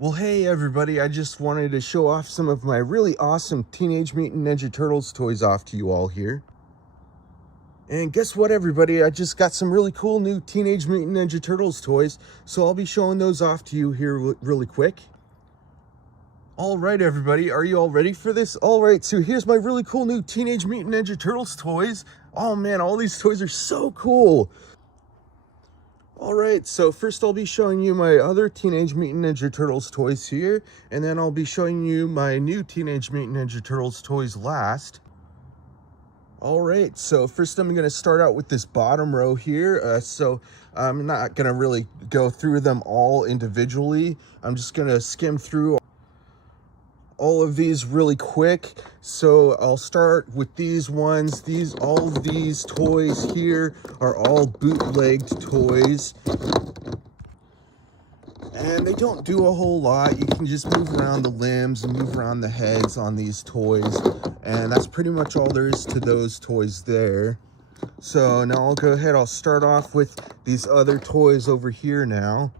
Well, hey everybody, I just wanted to show off some of my really awesome Teenage Mutant Ninja Turtles toys off to you all here. And guess what everybody, I just got some really cool new Teenage Mutant Ninja Turtles toys, so I'll be showing those off to you here really quick. Alright everybody, are you all ready for this? Alright, so here's my really cool new Teenage Mutant Ninja Turtles toys. Oh man, all these toys are so cool. Alright, so first I'll be showing you my other Teenage Mutant Ninja Turtles toys here, and then I'll be showing you my new Teenage Mutant Ninja Turtles toys last. Alright, so first I'm going to start out with this bottom row here, so I'm not going to really go through them all individually. I'm just going to skim through all of these really quick. So I'll start with these ones. All of these toys here are all bootlegged toys, and they don't do a whole lot. You can just move around the limbs and move around the heads on these toys, and that's pretty much all there is to those toys there. So now I'll go ahead, I'll start off with these other toys over here now.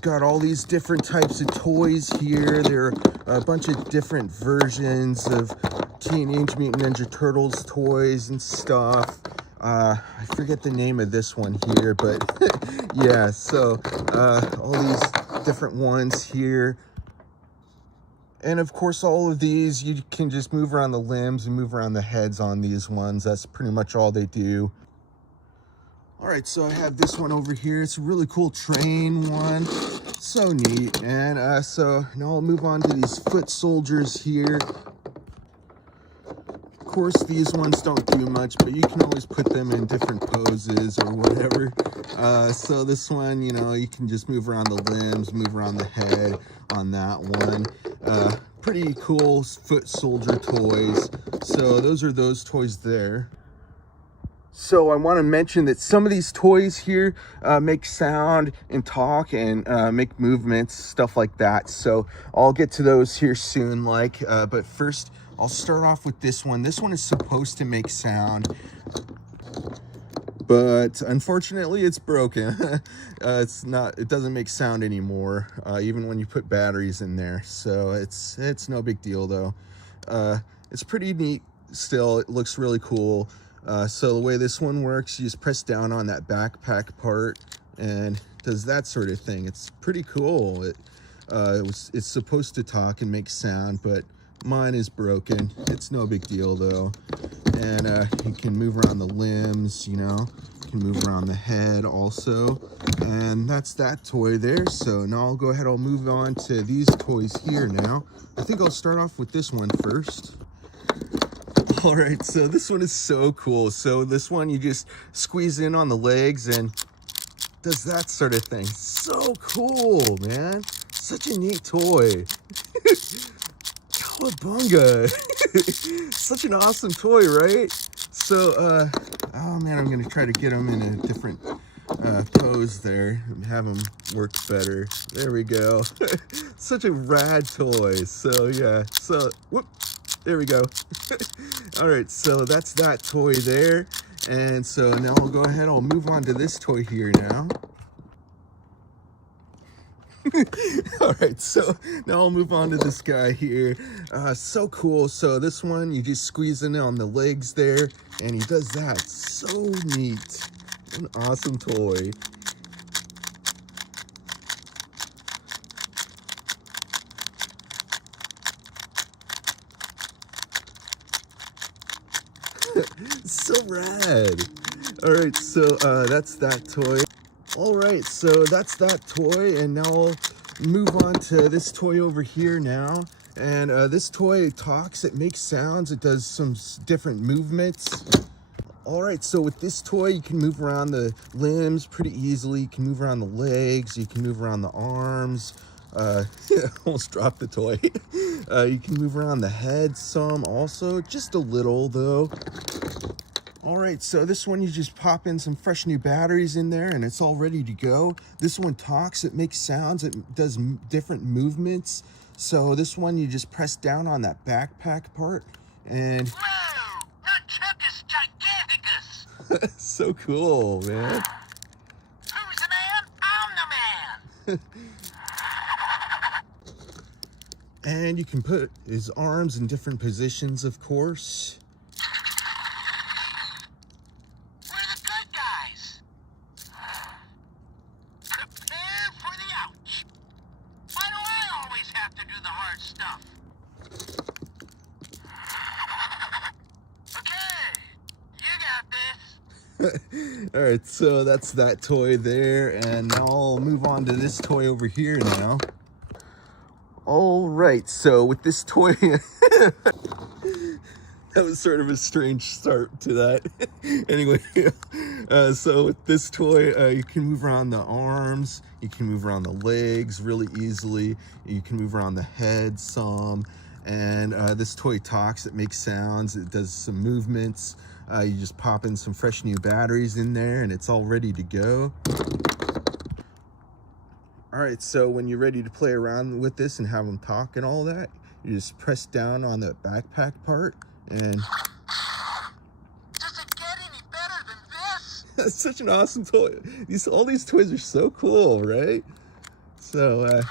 Got all these different types of toys here. There are a bunch of different versions of Teenage Mutant Ninja Turtles toys and stuff. I forget the name of this one here, but yeah, so all these different ones here. And of course, all of these, you can just move around the limbs and move around the heads on these ones. That's pretty much all they do. All right, so I have this one over here. It's a really cool train one. So neat. And so now I'll move on to these foot soldiers here. Of course, these ones don't do much, but you can always put them in different poses or whatever. So this one, you know, you can just move around the limbs, move around the head on that one. Pretty cool foot soldier toys. So those are those toys there. So I want to mention that some of these toys here make sound and talk and make movements, stuff like that. So I'll get to those here soon, but first I'll start off with this one. This one is supposed to make sound, but unfortunately it's broken. It doesn't make sound anymore, even when you put batteries in there. So it's no big deal though. It's pretty neat still. It looks really cool. So the way this one works, you just press down on that backpack part and does that sort of thing. It's pretty cool. It's supposed to talk and make sound, but mine is broken. It's no big deal though. And you can move around the limbs, you know, you can move around the head also. And that's that toy there. So now I'll go ahead, I'll move on to these toys here now. I think I'll start off with this one first. All right, so this one is so cool. So this one, you just squeeze in on the legs and does that sort of thing. So cool, man. Such a neat toy. COWABUNGA. Such an awesome toy, right? So, oh man, I'm gonna try to get them in a different pose there and have them work better. There we go. Such a rad toy. So yeah, so whoop. There we go. All right, so that's that toy there. And so now I'll go ahead, I'll move on to this toy here now. All right, so now I'll move on to this guy here. So cool. So this one, you just squeeze in on the legs there, and he does that. So neat. An awesome toy. So rad. All right, so that's that toy. All right, so that's that toy, and now I'll move on to this toy over here now. And this toy talks, it makes sounds, it does some different movements. All right, so with this toy, you can move around the limbs pretty easily. You can move around the legs, you can move around the arms. Almost dropped the toy. You can move around the head some also, just a little though. All right, so this one, you just pop in some fresh new batteries in there and it's all ready to go. This one talks, it makes sounds, it does different movements. So this one, you just press down on that backpack part and... Whoa! Nunchuckus giganticus! So cool, man. Who's the man? I'm the man! And you can put his arms in different positions, of course. We're the good guys. Prepare for the ouch. Why do I always have to do the hard stuff? Okay, you got this. All right, so that's that toy there, and now I'll move on to this toy over here now. All right, so with this toy, that was sort of a strange start to that. Anyway, so with this toy, you can move around the arms, you can move around the legs really easily, you can move around the head some, and this toy talks, it makes sounds, it does some movements. You just pop in some fresh new batteries in there and it's all ready to go. All right, so when you're ready to play around with this and have them talk and all that, you just press down on the backpack part and... Does it get any better than this? That's such an awesome toy. All these toys are so cool, right? So,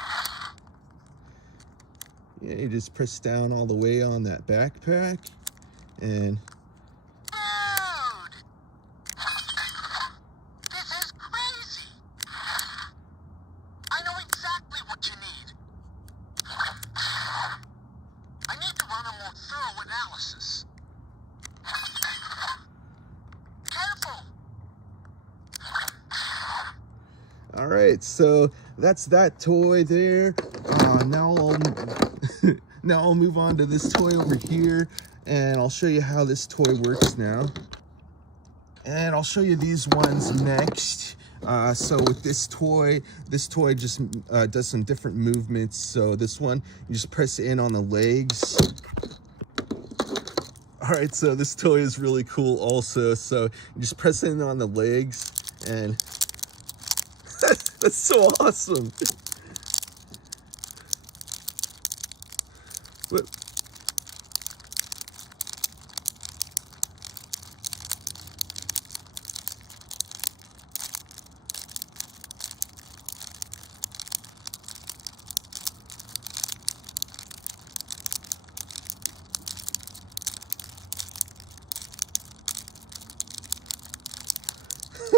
yeah, you just press down all the way on that backpack and... Dude! This is crazy! I know exactly what you need. I need to run a more thorough analysis. Careful! All right, so that's that toy there. Now I'll move on to this toy over here, and I'll show you how this toy works now. And I'll show you these ones next. So with this toy just does some different movements. So this one, you just press in on the legs. All right, so this toy is really cool also. So you just press in on the legs and that's so awesome. But,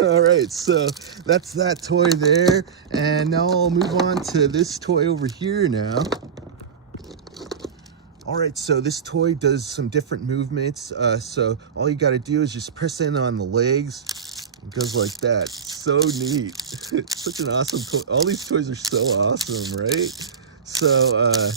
all right, so that's that toy there, and now I'll move on to this toy over here now. All right, so this toy does some different movements. So all you got to do is just press in on the legs. It goes like that. So neat. It's such an awesome toy. All these toys are so awesome, right? So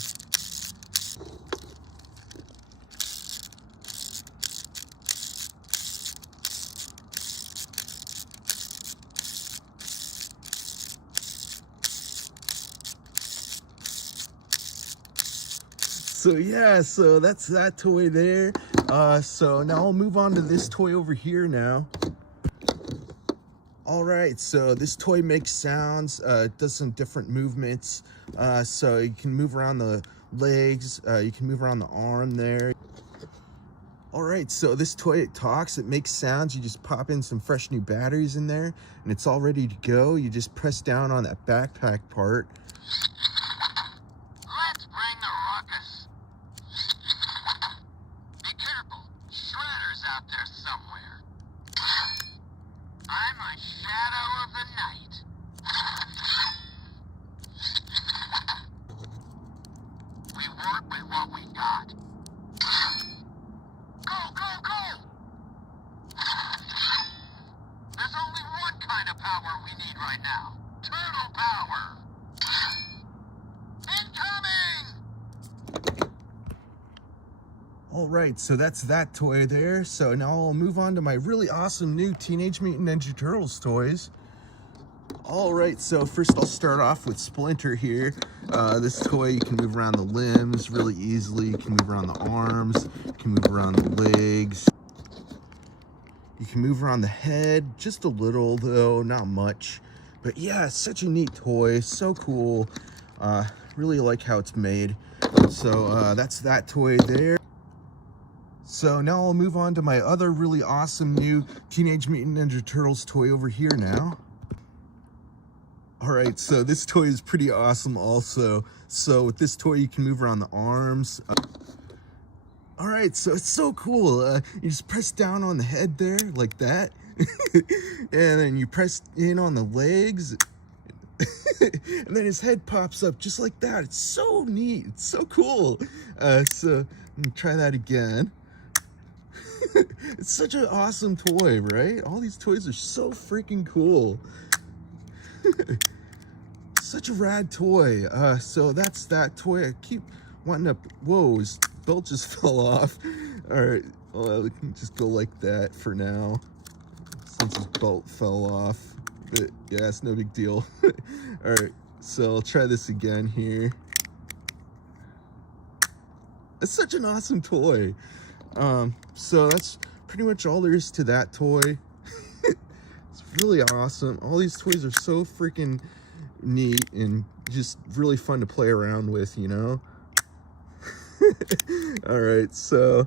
So yeah, so that's that toy there. So now I'll move on to this toy over here now. All right, so this toy makes sounds, it does some different movements. So you can move around the legs, you can move around the arm there. All right, so this toy, it talks, it makes sounds. You just pop in some fresh new batteries in there and it's all ready to go. You just press down on that backpack part. Let's bring the ruckus. Be careful. Shredder's out there somewhere. I'm a shadow of the night. We work with what we got. Go, go, go! There's only one kind of power we need right now. Turtle power. Incoming! All right, so that's that toy there. So now I'll move on to my really awesome new Teenage Mutant Ninja Turtles toys. All right, so first I'll start off with Splinter here. This toy, you can move around the limbs really easily. You can move around the arms. You can move around the legs. You can move around the head, just a little though, not much. But yeah, it's such a neat toy, so cool. Really like how it's made. So that's that toy there. So now I'll move on to my other really awesome new Teenage Mutant Ninja Turtles toy over here now. All right, so this toy is pretty awesome also. So with this toy, you can move around the arms. All right, so it's so cool. You just press down on the head there like that. And then you press in on the legs. And then his head pops up just like that. It's so neat. It's so cool. So let me try that again. It's such an awesome toy, right? All these toys are so freaking cool. Such a rad toy. So that's that toy. I keep wanting to... Whoa, his belt just fell off. All right, well, we can just go like that for now, since his belt fell off. But yeah, it's no big deal. All right, so I'll try this again here. It's such an awesome toy. So that's pretty much all there is to that toy. It's really awesome. All these toys are so freaking neat and just really fun to play around with, you know? All right, so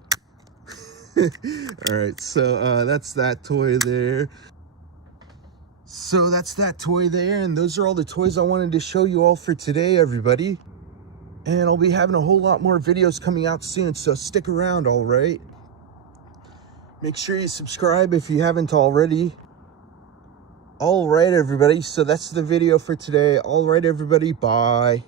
that's that toy there. So that's that toy there, and those are all the toys I wanted to show you all for today, everybody. And I'll be having a whole lot more videos coming out soon, so stick around, all right? Make sure you subscribe if you haven't already. All right, everybody, so that's the video for today. All right, everybody, bye.